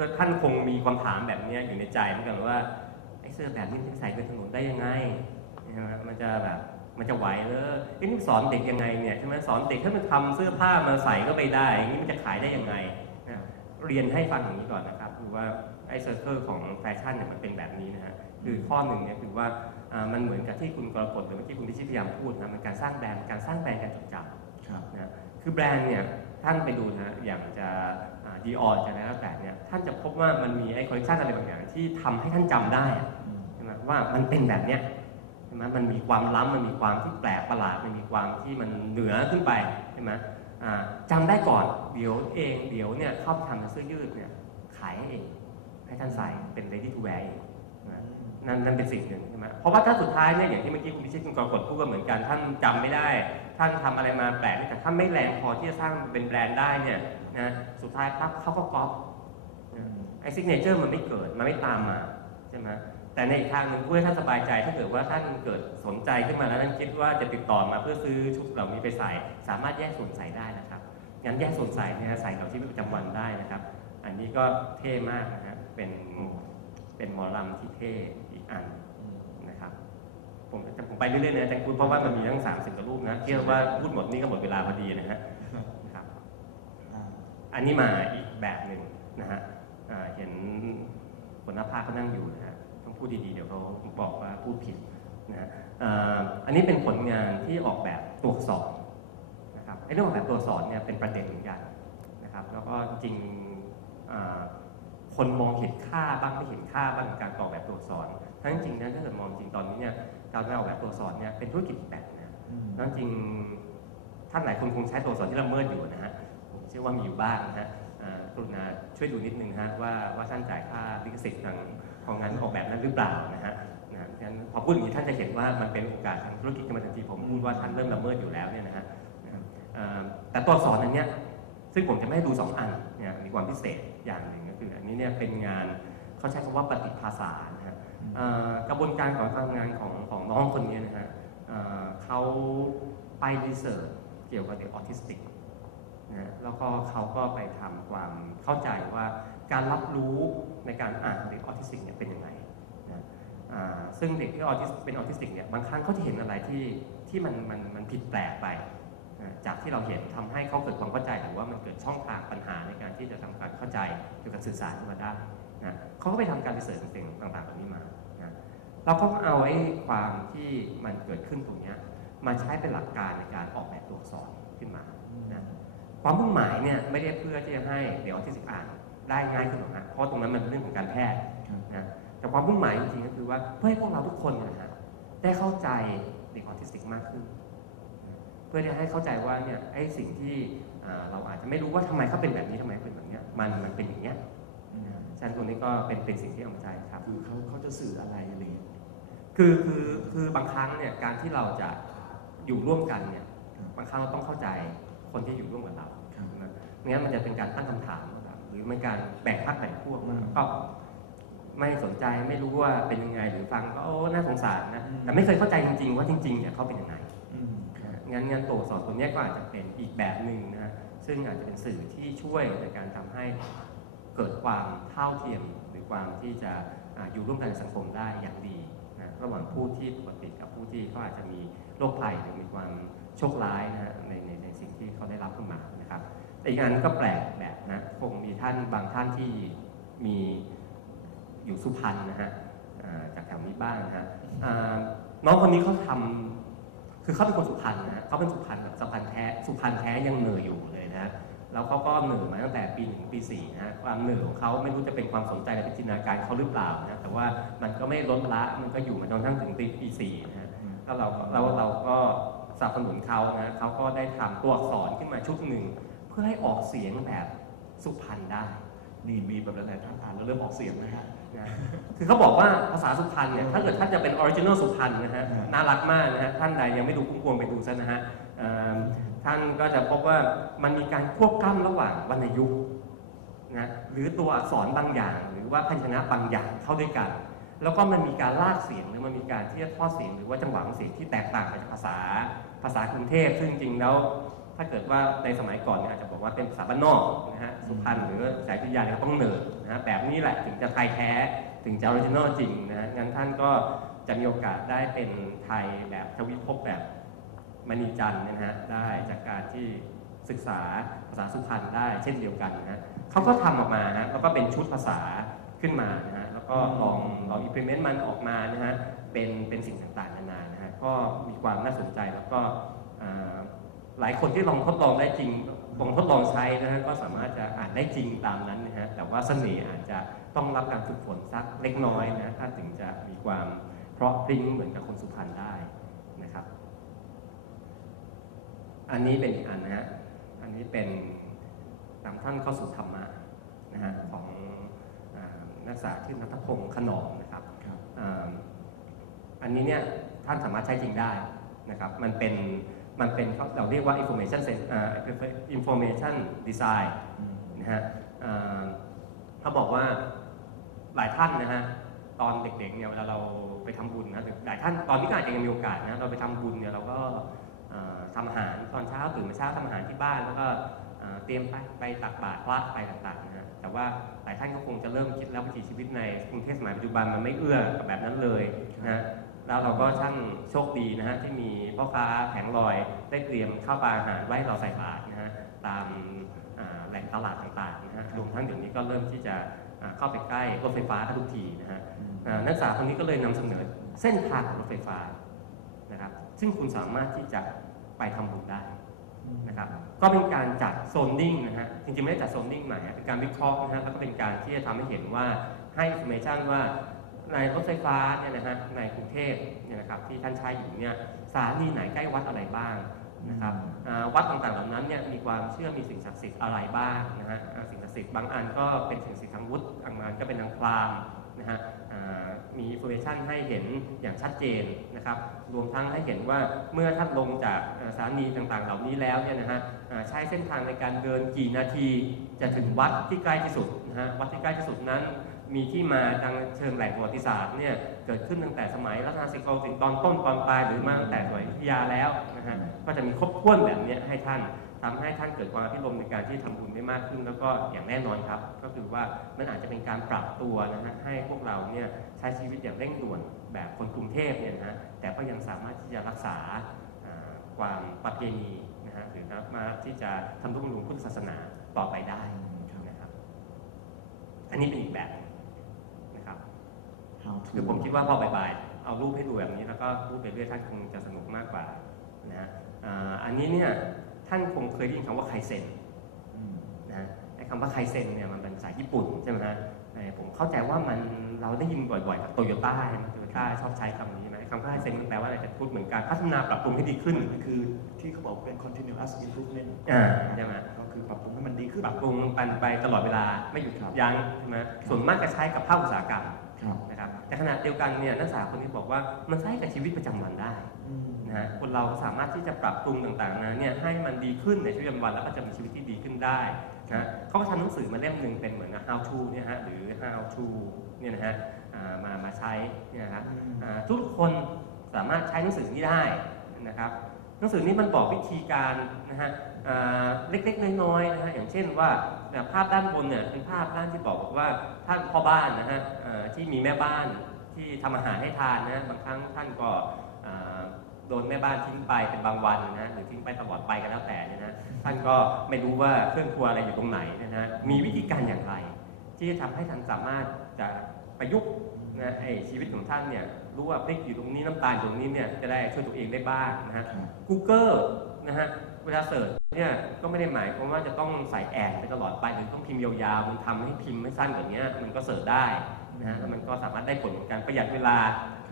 พื่อท่านคงมีความถามแบบนี้อยู่ในใจเหมือนกันว่าไอ้เสื้อแบบนี้ใส่ไปถนนได้ยังไงมันจะแบบมันจะไหวหรือนี่สอนเด็กยังไงเนี่ยใช่ไหมสอนเด็กให้มันทำเสื้อผ้ามาใส่ก็ไปได้อย่างนี้มันจะขายได้ยังไงนะเรียนให้ฟังอย่างนี้ก่อนนะครับคือว่าไอ้เซอร์เคิลของแฟชั่นเนี่ยมันเป็นแบบนี้นะฮะคือข้อหนึ่งเนี่ยคือว่ามันเหมือนกับที่คุณกรกฎหรือที่คุณพิชิตพยายามพูดนะมันการสร้างแบรนด์การจดจำนะคือแบรนด์เนี่ยท่านไปดูนะอย่างจะดีออนจะอะไรแล้วแต่เนี่ยท่านจะพบว่ามันมีไอ้คอลเลคชันอะไรบางอย่างที่ทำให้ท่านจำได้ใช่ไหมว่ามันเป็นแบบเนี้ยใช่ไหมมันมีความล้ำมันมีความที่แปลกประหลาดมันมีความที่มันเหนือขึ้นไปใช่ไหมจำได้ก่อนเดี๋ยวเนี่ยเข้าไปทำเสื้อยืดเนี่ยขายให้เองให้ท่านใส่เป็น ready to wear นั่นเป็นสิ่งหนึ่งใช่ไหมเพราะว่าถ้าสุดท้ายเนี่ยอย่างที่เมื่อกี้คุณพิชิตคุณกรกฎพูดก็เหมือนกันท่านจำไม่ได้ท่านทำอะไรมาแปลกแต่ท่านไม่แรงพอที่จะสร้างเป็นแบรนด์ได้เนี่ยนะสุดท้ายปั๊บเขาก็ก๊อปไอ้ซิกเนเจอร์มันไม่เกิดมันไม่ตามมาใช่ไหมแต่ในอีกทางหนึ่งเพื่อท่านสบายใจถ้าเกิดว่าท่านเกิดสนใจขึ้นมาแล้วท่านคิดว่าจะติดต่อมาเพื่อซื้อชุดเหล่านี้ไปใส่สามารถแยกส่วนใส่ได้นะครับงั้นแยกส่วนใส่เนี่ยใส่กับชีวิตประจำวันได้นะครับอันนี้ก็เท่มากนะฮะเป็นหมอลำที่เท่อีกอันนะครับผมไปเรื่อยๆนะอาจารย์คุณเพราะว่ามันมีทั้ง30กว่ารูปนะเชื่อว่าพูดหมดนี่ก็หมดเวลาพอดีนะฮะครับอันนี้มาอีกแบบหนึ่งนะฮะเห็นคนหน้าภาคเขานั่งอยู่นะฮะต้องพูดดีๆเดี๋ยวเขาบอกว่าพูดผิดนะฮะอันนี้เป็นผลงานที่ออกแบบตัวอักษรนะครับไอ้เรื่องออกแบบตัวอักษรเนี่ยเป็นประเด็นเหมือนกันนะครับแล้วก็จริงคนมองเห็นค่าบ้างไม่เห็นค่าบ้างการออกแบบตัวอักษรทั้งจริงนะถ้าเกิดมองจริงตอนนี้เนี่ยการออกแบบตัวอักษรเนี่ยเป็นธุรกิจแบบนะนั่นจริงท่านหลายคนคงใช้ตัวอักษรที่ละเมิดอยู่นะฮะผมเชื่อว่ามีอยู่บ้างนะฮะกรุณาช่วยดูนิดนึงฮะว่าท่านจ่ายค่าลิขสิทธิ์ทางของงานออกแบบนั้นหรือเปล่านะฮะงั้นพอพูดอย่างนี้ท่านจะเห็นว่ามันเป็นโอกาสทางธุรกิจขึ้นมาทันทีผมพูดว่าท่านเริ่มละเมิดอยู่แล้วเนี่ยนะฮะแต่ตัวอักษรอันเนี้ยซึ่งผมจะไม่ให้ดู2อันเนี่ยมีความพิเศษอย่างหนึ่งก็คืออันนี้เนี่ยเป็นงานเขาใช้คำว่าปฏิภาษานะฮะกระบวนการของการทำงานของน้องคนนี้นะฮะเขาไปรีเสิร์ชเกี่ยวกับเด็กออทิสติกนะแล้วก็เขาก็ไปทำความเข้าใจว่าการรับรู้ในการอ่านเด็กออทิสติกเนี่ยเป็นยังไงนะซึ่งเด็กที่เป็นออทิสติกเนี่ยบางครั้งเขาจะเห็นอะไรที่มันผิดแปลกไปจากที่เราเห็นทำให้เขาเกิดความเข้าใจหรือว่ามันเกิดช่องทางปัญหาในการที่จะทำการเข้าใจเกี่ยวกับสื่อสารขึ้นมาได้นะเขาก็ไปทำการรีเสิร์ชต่างๆแบบนี้มานะเราก็เอาไอ้ความที่มันเกิดขึ้นตรงนี้มาใช้เป็นหลักการในการออกแบบตัวอักษรขึ้นมานะความมุ่งหมายเนี่ยไม่ได้เพื่อที่จะให้เด็กออทิสติกอ่านได้ง่ายขึ้นหรอกนะเพราะตรงนั้นมันเป็นเรื่องของการแพทย์นะแต่ความมุ่งหมายจริงๆก็คือว่าเพื่อให้พวกเราทุกคนนะฮะได้เข้าใจเด็กออทิสติกมากขึ้นเพื่อที่ให้เข้าใจว่าเนี่ยไอ้สิ่งที่เราอาจจะไม่รู้ว่าทำไมเขาเป็นแบบนี้ทำไมเป็นแบบนี้มันเป็นอย่างเนี้ยฉะนั้นตรงนี้ก็เป็นสิ่งที่เอามาใช้ครับคือเขาจะสื่ออะไรอะไรอย่างเงี้ยคือบางครั้งเนี่ยการที่เราจะอยู่ร่วมกันเนี่ยบางครั้งเราต้องเข้าใจคนที่อยู่ร่วมกับเรานะงั้นมันจะเป็นการตั้งคำถามหรือเป็นการแบ่งพรรคแบ่งพวกก็ไม่สนใจไม่รู้ว่าเป็นยังไงหรือฟังก็น่าสงสารนะแต่ไม่เคยเข้าใจจริงๆว่าจริงๆเนี่ยเขาเป็นยังไงงั้นตัวสอนตัวนี้ก็อาจจะเป็นอีกแบบหนึ่งนะซึ่งอาจจะเป็นสื่อที่ช่วยในการทำให้เกิดความเท่าเทียมหรือความที่จะอยู่ร่วมกันในสังคมได้อย่างดีนะระหว่างผู้ที่ปกติกับผู้ที่เขาอาจจะมีโรคภัยหรือมีความโชคร้ายนะในสิ่งที่เขาได้รับขึ้นมานะครับอีกอันก็แปลกแบบนะคงมีบางท่านที่มีอยู่สุพรรณนะฮะจากแถวนี้บ้างนะฮะน้องคนนี้เขาทำคือเขาเป็นคนสุพรรณนะฮะเขาเป็นสุพรรณแบบสุพรรณแท้ยังเหนื่อยอยู่เลยนะแล้วเขาก็เหนื่อยมาตั้งแต่ปี1ปี4นะฮะความเหนื่อยของเขาไม่รู้จะเป็นความสนใจในจินตนาการเขาหรือเปล่านะแต่ว่ามันก็ไม่ลดละมันก็อยู่มาจนกระทั่งถึงปี4นะฮะแล้วเราก็สนับสนุนเขานะเขาก็ได้ทำตัวอักษรขึ้นมาชุดหนึ่งเพื่อให้ออกเสียงแบบสุพรรณได้นี่มีแบบหลายท่านอ่านแล้วเริ่มออกเสียงนะฮะคือเขาบอกว่าภาษาสุพรรณเนี่ยถ้าเกิดท่านจะเป็นออริจินอลสุพรรณนะฮะน่ารักมากนะฮะท่านใดยังไม่ดูคุ้มควรไปดูซะนะฮะท่านก็จะพบว่ามันมีการควบกล้ำระหว่างวรรณยุกต์นะหรือตัวอักษรบางอย่างหรือว่าพยัญชนะบางอย่างเข้าด้วยกันแล้วก็มันมีการลากเสียงหรือมันมีการที่จะทอดเสียงหรือว่าจังหวะของเสียงที่แตกต่างไปจากภาษากรุงเทพซึ่งจริงแล้ว ถ้าเกิดว่าในสมัยก่อนเนี่ยอาจจะบอกว่าเป็นภาษาบ้านนอกนะฮะสุพรรณหรือสายพิทยาเนี่ยต้องเนิร์ดนะฮะแบบนี้แหละถึงจะไทยแท้ถึงจะออริจินอลจริงนะฮะงั้นท่านก็จะมีโอกาสได้เป็นไทยแบบทวิภพแบบมณีจันทร์นะฮะได้จากการที่ศึกษาภาษาสุพรรณได้เช่นเดียวกันนะฮะเขาก็ทำออกมาฮะแล้วก็เป็นชุดภาษาขึ้นมานะฮะแล้วก็ลองimplement มันออกมานะฮะเป็นสิ่งต่างๆนานานะฮะก็มีความน่าสนใจแล้วก็หลายคนที่ลองทดลองได้จริงลองทดลองใช้นะฮะก็สามารถจะอ่านได้จริงตามนั้นนะฮะแต่ว่าเสน่ห์อาจจะต้องรับการฝึกฝนสักเล็กน้อยนะถ้าถึงจะมีความเพราะพริ้งเหมือนกับคนสุพรรณได้นะครับอันนี้เป็นอีกอันนะฮะอันนี้เป็นนำท่านเข้าสู่ธรรมะนะฮะของนักศึกษาชื่อณัฐพงษ์ขนอมนะครับอันนี้เนี่ยท่านสามารถใช้จริงได้นะครับมันเป็นเราเรียกว่า information design นะฮะเขาบอกว่าหลายท่านนะฮะตอนเด็กๆเนี่ยเวลาเราไปทำบุญนะหลายท่านตอนนี้ก็อาจจะยังมีโอกาสนะเราไปทำบุญเนี่ยเราก็ทำอาหารตอนเช้าตื่นมาเช้าทำอาหารที่บ้านแล้วก็เตรียมไปตักบาตรพระไปต่างๆนะฮะแต่ว่าหลายท่านก็คงจะเริ่มคิดแล้ววิถีชีวิตในกรุงเทพสมัยปัจจุบันมันไม่เอื้อกับแบบนั้นเลยนะแล้วเราก็ช่างโชคดีนะฮะที่มีพ่อค้าแผงลอยได้เตรียมข้าวปลาอาหารไว้ให้เราใส่บาตรนะฮะตามแหล่งตลาดต่างๆนะฮะรวมทั้งเดี๋ยวนี้ก็เริ่มที่จะเข้าไปใกล้รถไฟฟ้าทุกทีนะฮะนักศึกษาคนนี้ก็เลยนำเสนอเส้นทางของรถไฟฟ้านะครับซึ่งคุณสามารถที่จะไปทำบุญได้นะครับก็เป็นการจัดโซนนิ่งนะฮะจริงๆไม่ได้จัดโซนนิ่งใหม่เป็นการวิเคราะห์นะฮะแล้วก็เป็นการที่จะทำให้เห็นว่าให้ information ว่าในรถไฟฟ้าเนี่ยนะฮะในกรุงเทพเนี่ยนะครับที่ท่านใช้อยู่เนี่ยสถานีไหนใกล้วัดอะไรบ้างนะครับวัดต่างๆเหล่านั้นเนี่ยมีความเชื่อมีสิ่งศักดิ์สิทธิ์อะไรบ้างนะฮะสิ่งศักดิ์สิทธิ์บางอันก็เป็นสิ่งศักดิ์สิทธิ์ทางวุฒิบางอันก็เป็นทางพราหมณ์นะฮะมี information ให้เห็นอย่างชัดเจนนะครับรวมทั้งให้เห็นว่าเมื่อท่านลงจากสถานีต่างๆเหล่านี้แล้วเนี่ยนะฮะใช้เส้นทางในการเดินกี่นาทีจะถึงวัดที่ใกล้ที่สุดนะฮะวัดที่ใกล้ที่สุดนั้นมีที่มาทางเชิงแหล่งประวัติศาสตร์เนี่ยเกิดขึ้นตั้งแต่สมัยรัตนสิโกสินตอนต้นตอนปลายหรือมาตั้งแต่สมัยอยุธยาแล้วนะฮะก็จะมีครบถ้วนแบบนี้ให้ท่านทำให้ท่านเกิดความพิรมในการที่ทำบุญได้มากขึ้นแล้วก็อย่างแน่นอนครับก็คือว่ามันอาจจะเป็นการปรับตัวนะฮะให้พวกเราเนี่ยใช้ชีวิตอย่างเร่งด่วนแบบคนกรุงเทพเนี่ยนะฮะแต่ก็ยังสามารถที่จะรักษาความประเพณีนะฮะหรือมาที่จะทำนุบำรุงพุทธศาสนาต่อไปได้นะครับอันนี้เป็นอีกแบบคือผมคิดว่าพอบ่ายๆเอารูปให้ดูแบบนี้แล้วก็พูดไปเรื่อยท่านคงจะสนุกมากกว่านะฮะอันนี้เนี่ยท่านคงเคยได้ยินคำว่าไคเซ็นนะไอ้คำว่าไคเซ็นเนี่ยมันเป็นภาษาญี่ปุ่นใช่ไหมฮะผมเข้าใจว่าเราได้ยินบ่อยๆกับโตโยต้าชอบใช้คำนี้ไหมคำว่าไคเซ็นมันแปลว่าอะไรจะพูดเหมือนการพัฒนาปรับปรุงให้ดีขึ้นคือที่เขาบอกเป็น continuous improvement ใช่ไหมก็คือปรับปรุงให้มันดีขึ้นปรับปรุงไปตลอดเวลาไม่หยุดยั้งใช่ไหมส่วนมากจะใช้กับภาคอุตสาหกรรมนะครับแต่ขณะเดียวกันเนี่ยนักศึกษาคนนี้บอกว่ามันใช้กับชีวิตประจำวันได้นะฮะคนเราสามารถที่จะปรับปรุงต่างๆนะเนี่ยให้มันดีขึ้นในชีวิตประจำวันแล้วก็จะมีชีวิตที่ดีขึ้นได้นะเขาก็ทำหนังสือมาเล่มหนึ่งเป็นเหมือน how to เนี่ยฮะหรือ how to เนี่ยนะฮะมาใช้เนี่ยนะครับทุกคนสามารถใช้หนังสือนี้ได้นะครับหนังสือนี้มันบอกวิธีการนะฮะเล็กๆน้อยๆนะฮะอย่างเช่นว่าภาพด้านบนเนี่ยเป็นภาพด้านที่บอกว่าท่านพ่อบ้านนะฮะที่มีแม่บ้านที่ทำอาหารให้ทานนะบางครั้งท่านก็โดนแม่บ้านทิ้งไปเป็นบางวันนะหรือทิ้งไปตลอดไปก็แล้วแต่เนี่ยนะท่านก็ไม่รู้ว่าเครื่องครัวอะไรอยู่ตรงไหนนะฮะมีวิธีการอย่างไรที่จะทำให้ท่านสามารถจะประยุกต์นะชีวิตของท่านเนี่ยรู้ว่าพริกอยู่ตรงนี้น้ำตาลตรงนี้เนี่ยจะได้ช่วยตัวเองได้บ้างนะฮะ Google นะฮะเวลาเสิร์ชเนี่ยก็ไม่ได้หมายความว่าจะต้องใส่แอดไปตลอดไปหรือต้องพิมพ์ยาวๆมันทำให้พิมพ์ไม่สั้นกว่านี้มันก็เสิร์ชได้นะฮะแล้วมันก็สามารถได้ผลเหมือนกันประหยัดเวลา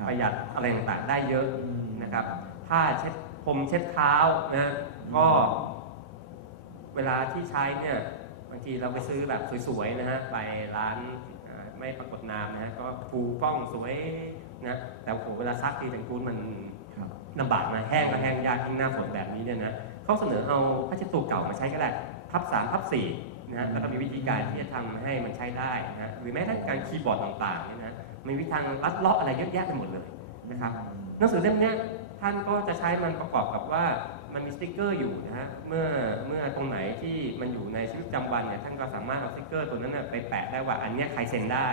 ประหยัดอะไรต่างๆได้เยอะนะครับผ้าเช็ดผมเช็ดเท้านะก็เวลาที่ใช้เนี่ยบางทีเราไปซื้อแบบสวยๆนะฮะไปร้านไม่ปรากฏนามนะฮะก็ฟูกล้องสวยนะแต่โหเวลาซักทีแต่งกูนมันลำบากนะแห้งก็แห้งยากยิ่งหน้าฝนแบบนี้เนี่ยนะเขาเสนอเอาผ้าเช็ดตัวเก่ามาใช้ก็ได้ทับ3ทับ4นะฮะแล้วก็มีวิธีการที่จะทำให้มันใช้ได้นะฮะหรือแม้แต่การคีย์บอร์ดต่างๆเนี่ยนะมีวิธีทางลัดเลาะอะไรเยอะแยะไปหมดเลยนะครับหนังสือเล่มนี้ท่านก็จะใช้มันประกอบกับว่า มันมีสติ๊กเกอร์อยู่นะฮะเมื่อตรงไหนที่มันอยู่ในชีวิตประจำวันเนี่ยท่านก็สามารถเอาสติ๊กเกอร์ตัวนั้นไปแปะได้ว่าอันเนี้ยใครเซ็นได้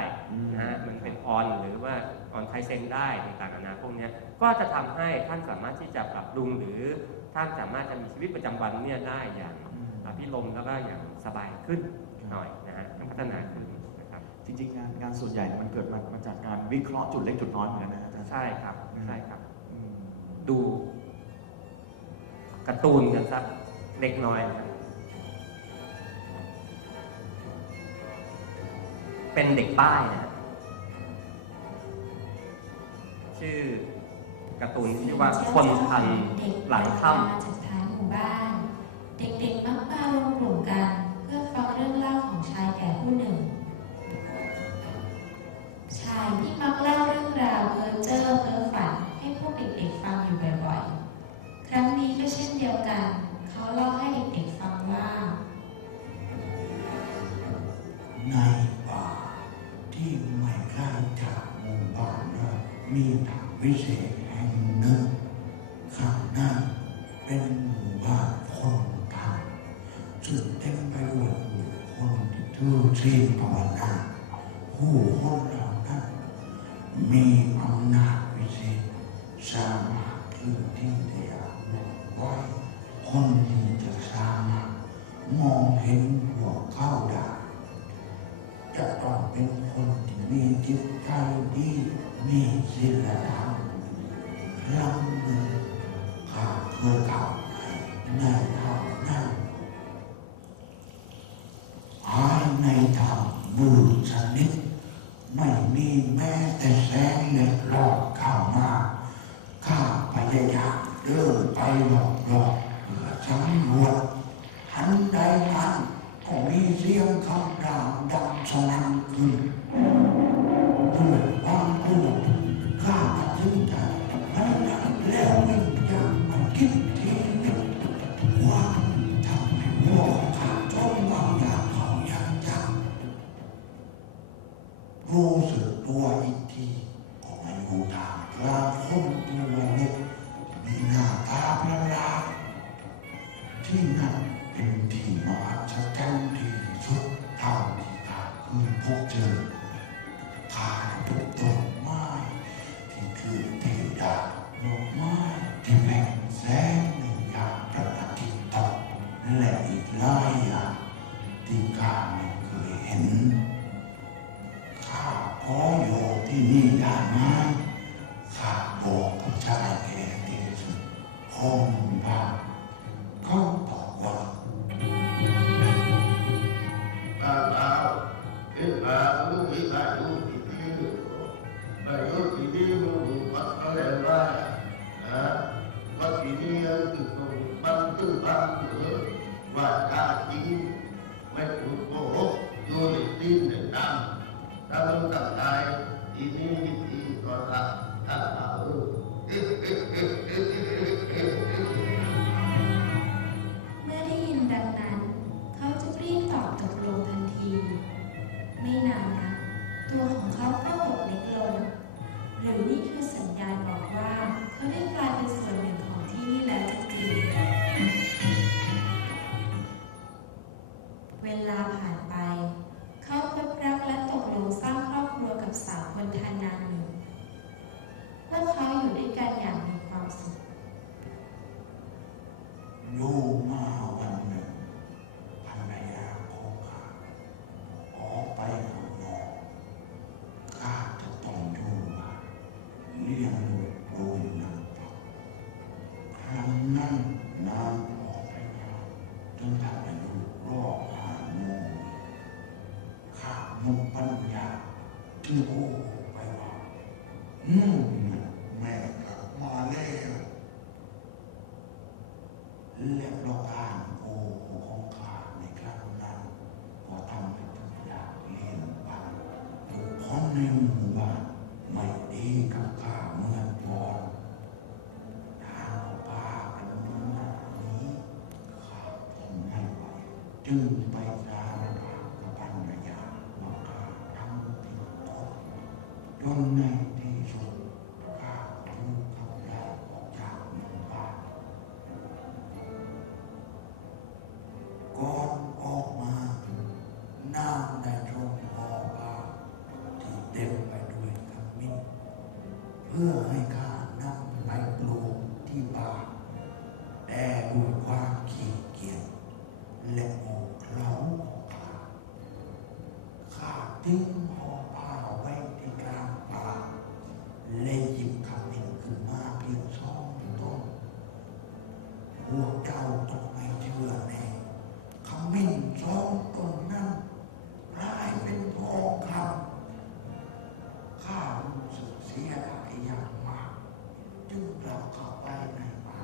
นะฮะมันเป็นออนหรือว่าออนใครเซ็นได้ต่างๆนานาพวกนี้ก็จะทำให้ท่านสามารถที่จะปรับปรุงหรือท่านสามารถจะมีชีวิตประจำวันเนี่ยได้อย่างพิรมย์แล้วก็อย่างสบายขึ้นหน่อยนะฮะพัฒนาขึ้นนะครับจริงๆงานส่วนใหญ่มันเกิดมาจากการวิเคราะห์จุดเล็กจุดน้อยเหมือนกันนะฮะใช่ครับใช่ครับดูการ์ตูนกันสักเล็กน้อยนะครับเป็นเด็กป้ายนะชื่อการ์ตูนที่ชื่อว่าคนพันหลังค่ำจากท้ายหมู่บ้านเด็กๆมักมารวมกลุ่มกันเพื่อฟังเรื่องเล่าของชายแก่ผู้หนึ่งชายที่มักเล่าเรื่องราวเพ้อเจ้อเพ้อฝันให้พวกเด็กๆฟังอยู่บ่อยๆครั้งนี้ก็เช่นเดียวกันเขาเล่าให้เด็กๆฟังว่าในป่าที่ไม่ไกลจากหมู่บ้านนั้นมีทางวิเศษแห่งหนึ่งข้างหน้าเป็นหมู่บ้านคนไทยซึ่งเต็มไปด้วยผู้คนที่ถือศีลภาวนาผู้คนเหล่านั้นมีอำนาจวิเศษสามารถขึ้นที่เดียวไว้คนที่จะสามารถมองเห็นพวกเขาได้จะต้องเป็นคนที่มีจิตใจดีมีศีลธรรมครั้งหนึ่งข้าเคยเข้าในธรรมนั้นภายในธรรมมืดสนิทไม่มีแม้แต่แสงเล็ดลอดเข้ามาข้าพยายามเดินไปรอบๆเพื่อสำรวจทันใดนั้นก็มีเสียงคำรามดังสนั่นขึ้นด้วยความกลัวข้าตัดสินใจแล้วไม่ยังไม่คิดทีนึงว่าทำให้หัวของข้าจมบางอย่างเขาอย่างจังรู้สึกตัวอีกทีก็ไม่รู้ทางกลางคนตัวเล็กมีหน้าตาประหลาดที่นั่นเป็นที่มหัศจรรย์ที่สุดเท่าที่ข้าเคยพบเจอข้าทุกต้นไม้ที่คือเทดาดอกไม้ที่แผ่แสงในยามพระอาทิตย์ตกและอีกหลายอย่างที่ข้าไม่เคยเห็นข้าขออยู่ที่นี่ได้ไหมข้าบอกผู้ชายแก่ที่สุดคงบ้าเขาตอบว่าว่าถ้าจริงไม่ถูกโกหกอยู่ในตีนในดำถ้ามึงตั้งใจทีนี้ทีก็รักถ้าเราเมื่อได้ยินดังนั้นเขาจะรีบตอบตกลงทันทีไม่นานนะตัวของเขาก็หดเล็กลงหรือนี่คือสัญญาณบอกว่าเขาได้กลายเป็นส่วนหนึ่งของที่นี่แล้วจริงๆเวลาผ่านไปเขาพบรักและตกลงสร้างครอบครัวกับสาวคนทานาหนึ่งพวกเขาอยู่ด้วยกันอย่างมีความสุขอยู่มาวันหนึ่งภรรยาของข้าออกไปข้างนอกข้าจะต้องอยู่บ้านเลี้ยงลูกโดยลำพังครั้งนั้นนางออกไปงานจนทำให้ลูกร้องไห้งงข้ามุ่งปัญญาที่โอ้ไปว่าแม่กลับมาแล้วและเราอ่านโอ้ของข้าในครั้งนั้นก็ทำให้ทุกอย่างเปลี่ยนไปทุกคนในหมู่บ้านไม่ดีกับข้าเมื่อก่อนทางพากันนี้ข้าทนไม่ไหวจึงไปสารภาพกับภรรยาว่าข้าทำผิดกฎจนในที่สุดข้าถูกขับไล่ออกจากหมู่บ้าน เต็มไปด้วยขมิ้นเพื่อให้ข้านำไปปลูกที่บ้านแต่ด้วยความขี้เกียจและโง่เขลาของข้าทิ้งห่อผ้าไว้ที่กลางป่าและหยิบขมิ้นขึ้นมาเพียง2 ต้นพวกเจ้าต้องไม่เชื่อแน่ขมิ้น2 ต้นนั้นกลายเป็นทองคำข้ารู้สึกเสียดายอย่างมากจึงกลับเข้าไปในป่า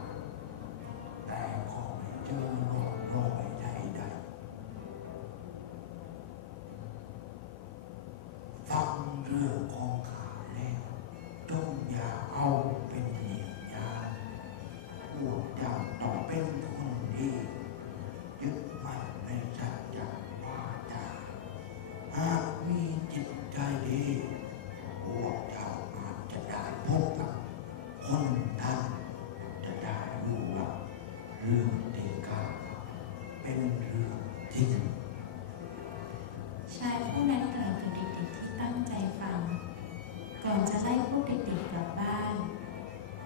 แต่ก็ไม่เจอร่องรอยใดๆฟังเรื่องของข้าแล้วจงอย่าเอาเป็นเยี่ยงอย่างพวกเจ้าต้องเป็นคนดียึดมั่นในสัจจะวาจาหากมีจิตใจดีพวกเจ้าอาจจะได้พบกับคนท่านจะได้รู้ว่าเรื่องที่ข้าเป็นเรื่องจริง ชายผู้นั้นกล่าวกับเด็กๆที่ตั้งใจฟัง ก่อนจะไล่พวกเด็กๆกลับบ้าน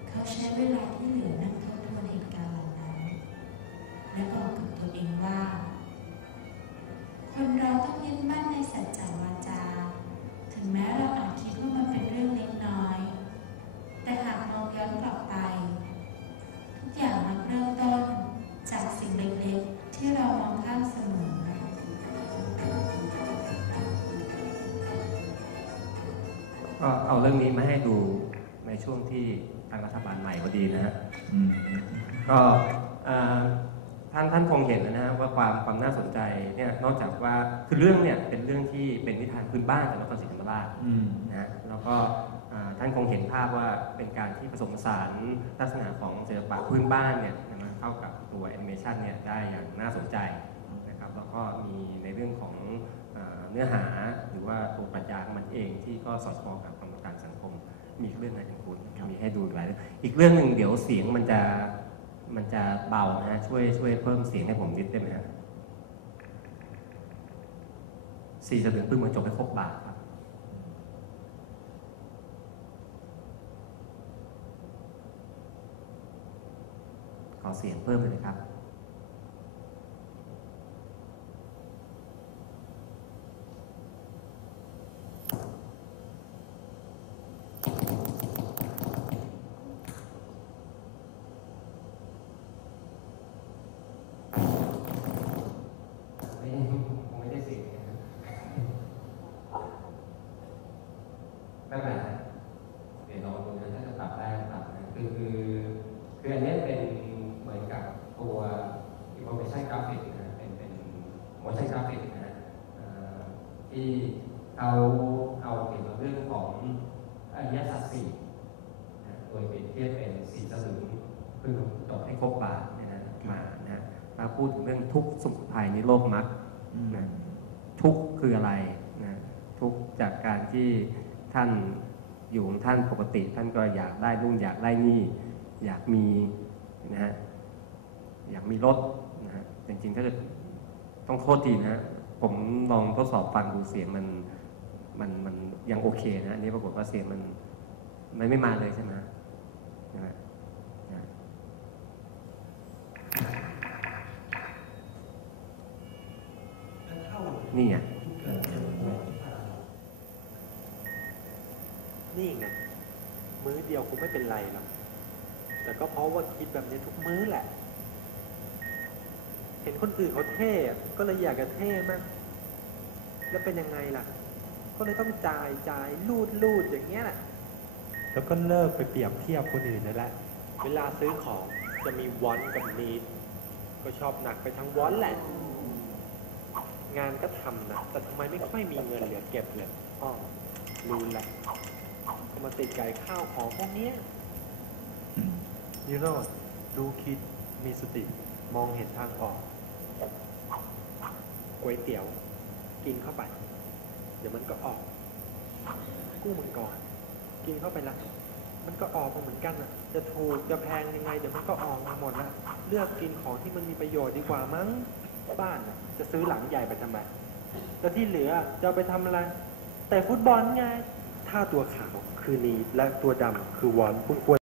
เขาใช้เวลาที่เหลือนั่งทบทวนเหตุการณ์เหล่านั้น และบอกกับตัวเองว่า คนเราต้องยึดมั่นในสัจจะวาจา ถึงแม้เราอาจคิดว่ามันเป็นเรื่องเล็กน้อย แต่หากมองย้อนกลับไป ทุกอย่างมันเริ่มต้นจากสิ่งเล็กๆที่เรามองข้ามเสมอ ก็เอาเรื่องนี้มาให้ดูในช่วงที่ทางรัฐบาลใหม่พอดีนะฮะก็ท่านคงเห็นแล้วนะว่าความน่าสนใจเนี่ยนอกจากว่าคือเรื่องเนี่ยเป็นเรื่องที่เป็นนิทานพื้นบ้านของนครศรีธรรมราชนะฮะแล้วก็ท่านคงเห็นภาพว่าเป็นการที่ผสมผสานลักษณะของศิลปะพื้นบ้านเนี่ยมาเข้ากับตัวแอนิเมชันเนี่ยได้อย่างน่าสนใจนะครับแล้วก็มีในเรื่องของเนื้อหาหรือว่าตัวปรัชญาของมันเองที่ก็สอดคล้องกับความต้องการสังคมมีเรื่องอะไรถึงคุณมีให้ดูหลายเรื่องอีกเรื่องหนึ่งเดี๋ยวเสียงมันจะเบานะช่วยเพิ่มเสียงให้ผมนิดได้ไหมฮะ4 สลึงพึ่งมาจบให้ครบบาทครับขอเสียงเพิ่มเลยครับคืออันนี้เป็นเหมือนกับตัว information graphic นะเป็น motion graphic นะฮะที่เอาเกี่ยวกับเรื่องของอริยสัจสี่นะโดยเปรียบเทียบเป็น4 สลึงพึ่งจบให้ครบบาทเนี่ยนะมานะมาพูดถึงเรื่องทุกข์สมุทัยนิโรธมรรคนะทุกข์คืออะไรนะทุกข์จากการที่ท่านอยู่ของท่านปกติท่านก็อยากได้นู่นอยากได้นี่อยากมีนะฮะอยากมีรถนะฮะจริงๆถ้าเกิดต้องโทษทีนะฮะผมลองทดสอบฟังดูเสียงมันยังโอเคนะอันนี้ปรากฏว่าเสียงมันไม่มาเลยใช่ไหมนะฮะนี่ไงนี่ไงมื้อเดียวคงไม่เป็นไรหรอกแต่ก็เพราะว่าคิดแบบนี้ทุกมื้อแหละเห็นคนอื่นเขาเท่ก็เลยอยากจะเท่มั่งแล้วเป็นยังไงล่ะก็เลยต้องจ่ายลูดอย่างเงี้ยแหละแล้วก็เลิกไปเปรียบเทียบคนอื่นนั่นแหละเวลาซื้อของจะมีวอนกับนีดก็ชอบหนักไปทางวอนแหละงานก็ทำนะแต่ทำไมไม่ค่อยมีเงินเหลือเก็บเลยอ้อรู้แหละก็มาติดไก่ข้าวของพวกนี้นิโรธดูคิดมีสติมองเห็นทางออกก๋วยเตี๋ยวกินเข้าไปเดี๋ยวมันก็ออกกู้มังกรกินเข้าไปละมันก็ออกมาเหมือนกันนะจะถูกจะแพงยังไงเดี๋ยวมันก็ออกมาหมดละเลือกกินของที่มันมีประโยชน์ดีกว่ามั้งบ้านจะซื้อหลังใหญ่ไปทำไมแล้วที่เหลือจะเอาไปทำอะไร แต่ฟุตบอลไงถ้าตัวขาวคือลีดและตัวดำคือวอนคุณควร